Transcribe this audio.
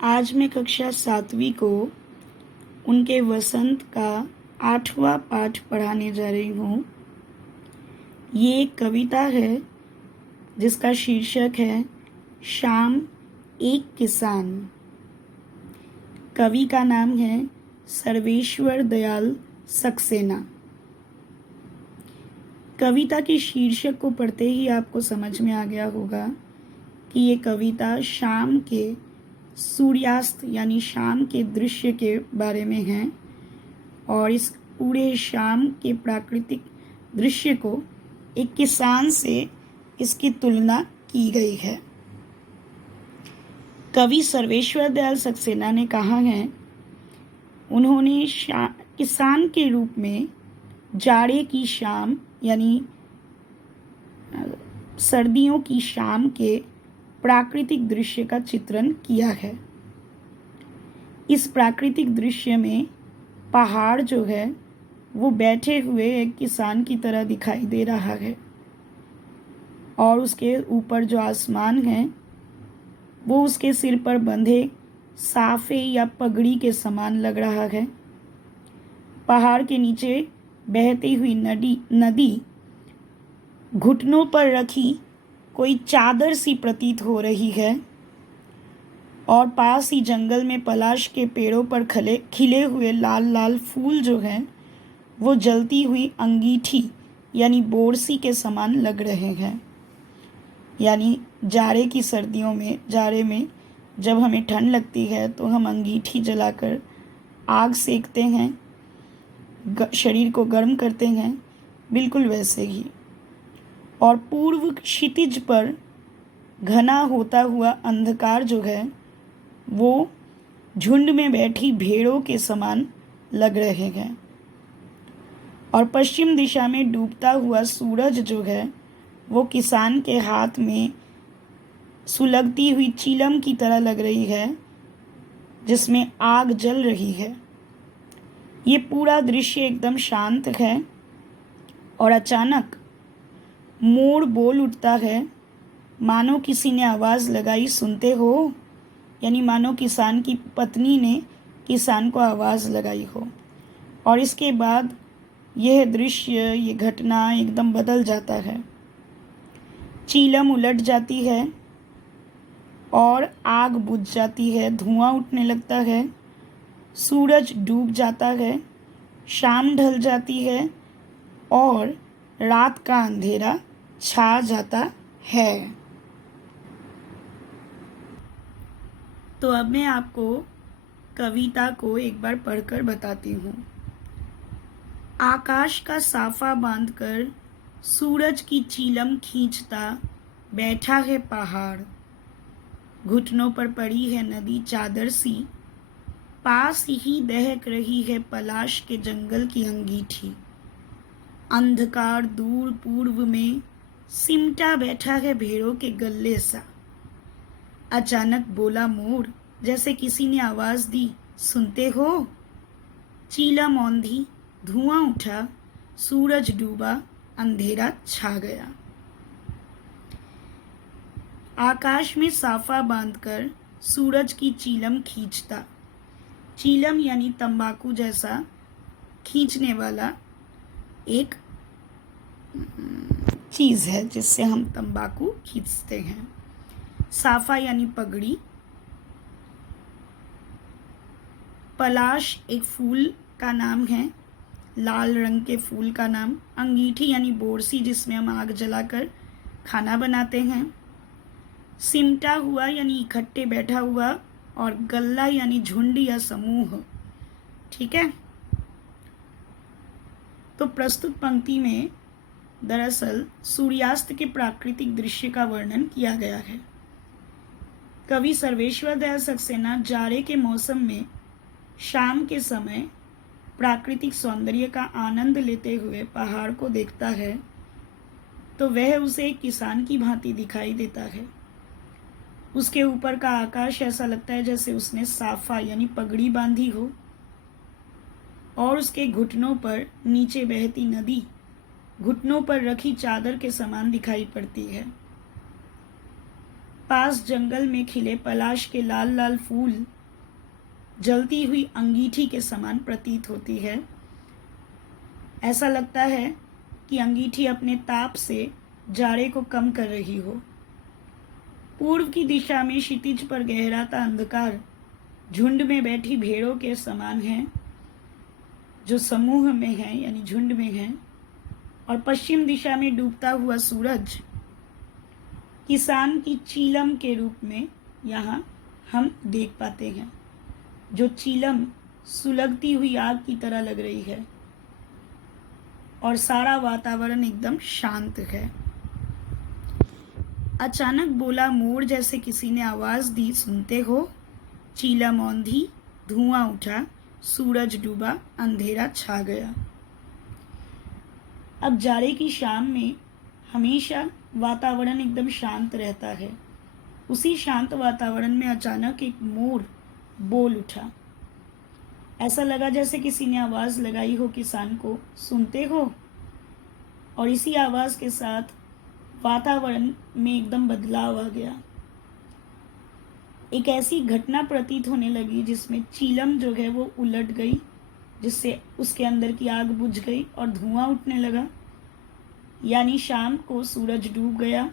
आज मैं कक्षा 7वीं को उनके वसंत का 8वां पाठ पढ़ाने जा रही हूँ। ये एक कविता है जिसका शीर्षक है शाम एक किसान। कवि का नाम है सर्वेश्वर दयाल सक्सेना। कविता के शीर्षक को पढ़ते ही आपको समझ में आ गया होगा कि ये कविता शाम के सूर्यास्त यानी शाम के दृश्य के बारे में है और इस पूरे शाम के प्राकृतिक दृश्य को एक किसान से इसकी तुलना की गई है। कवि सर्वेश्वर दयाल सक्सेना ने कहा है, उन्होंने किसान के रूप में जाड़े की शाम यानी सर्दियों की शाम के प्राकृतिक दृश्य का चित्रण किया है। इस प्राकृतिक दृश्य में पहाड़ जो है वो बैठे हुए एक किसान की तरह दिखाई दे रहा है और उसके ऊपर जो आसमान है वो उसके सिर पर बंधे साफे या पगड़ी के समान लग रहा है। पहाड़ के नीचे बहती हुई नदी घुटनों पर रखी कोई चादर सी प्रतीत हो रही है और पास ही जंगल में पलाश के पेड़ों पर खिले हुए लाल लाल फूल जो हैं वो जलती हुई अंगीठी यानी बोरसी के समान लग रहे हैं। यानी जाड़े में जब हमें ठंड लगती है तो हम अंगीठी जलाकर आग सेकते हैं, शरीर को गर्म करते हैं, बिल्कुल वैसे ही। और पूर्व क्षितिज पर घना होता हुआ अंधकार जो है वो झुंड में बैठी भेड़ों के समान लग रहे हैं और पश्चिम दिशा में डूबता हुआ सूरज जो है वो किसान के हाथ में सुलगती हुई चीलम की तरह लग रही है जिसमें आग जल रही है। ये पूरा दृश्य एकदम शांत है और अचानक मोर बोल उठता है, मानो किसी ने आवाज़ लगाई, सुनते हो? यानी मानो किसान की पत्नी ने किसान को आवाज़ लगाई हो। और इसके बाद यह दृश्य, ये घटना एकदम बदल जाता है। चीलम उलट जाती है और आग बुझ जाती है, धुआं उठने लगता है, सूरज डूब जाता है, शाम ढल जाती है और रात का अंधेरा छा जाता है। तो अब मैं आपको कविता को एक बार पढ़कर बताती हूँ। आकाश का साफा बांधकर सूरज की चीलम खींचता बैठा है पहाड़, घुटनों पर पड़ी है नदी चादर सी, पास ही दहक रही है पलाश के जंगल की अंगीठी। अंधकार दूर पूर्व में सिमटा बैठा है भेड़ों के गल्ले सा। अचानक बोला मोर, जैसे किसी ने आवाज दी, सुनते हो? चीलम औंधी, धुआं उठा, सूरज डूबा, अंधेरा छा गया। आकाश में साफा बांधकर सूरज की चीलम खींचता। चीलम यानी तंबाकू जैसा खींचने वाला एक चीज़ है जिससे हम तंबाकू खींचते हैं। साफा यानी पगड़ी। पलाश एक फूल का नाम है, लाल रंग के फूल का नाम। अंगीठी यानी बोरसी जिसमें हम आग जलाकर खाना बनाते हैं। सिमटा हुआ यानी इकट्ठे बैठा हुआ और गल्ला यानी झुंड या समूह। ठीक है, तो प्रस्तुत पंक्ति में दरअसल सूर्यास्त के प्राकृतिक दृश्य का वर्णन किया गया है। कवि सर्वेश्वर दयाल सक्सेना जाड़े के मौसम में शाम के समय प्राकृतिक सौंदर्य का आनंद लेते हुए पहाड़ को देखता है तो वह उसे एक किसान की भांति दिखाई देता है। उसके ऊपर का आकाश ऐसा लगता है जैसे उसने साफा यानी पगड़ी बांधी हो और उसके घुटनों पर नीचे बहती नदी घुटनों पर रखी चादर के समान दिखाई पड़ती है। पास जंगल में खिले पलाश के लाल लाल फूल जलती हुई अंगीठी के समान प्रतीत होती है। ऐसा लगता है कि अंगीठी अपने ताप से जाड़े को कम कर रही हो। पूर्व की दिशा में क्षितिज पर गहराता अंधकार झुंड में बैठी भेड़ों के समान है, जो समूह में है यानी झुंड में है। और पश्चिम दिशा में डूबता हुआ सूरज किसान की चीलम के रूप में यहाँ हम देख पाते हैं, जो चीलम सुलगती हुई आग की तरह लग रही है और सारा वातावरण एकदम शांत है। अचानक बोला मोर जैसे किसी ने आवाज दी, सुनते हो? चीलम औंधी, धुआं उठा, सूरज डूबा, अंधेरा छा गया। अब जाड़े की शाम में हमेशा वातावरण एकदम शांत रहता है। उसी शांत वातावरण में अचानक एक मोर बोल उठा। ऐसा लगा जैसे किसी ने आवाज लगाई हो किसान को, सुनते हो? और इसी आवाज के साथ वातावरण में एकदम बदलाव आ गया। एक ऐसी घटना प्रतीत होने लगी जिसमें चीलम जो है वो उलट गई, जिससे उसके अंदर की आग बुझ गई और धुआं उठने लगा। यानी शाम को सूरज डूब गया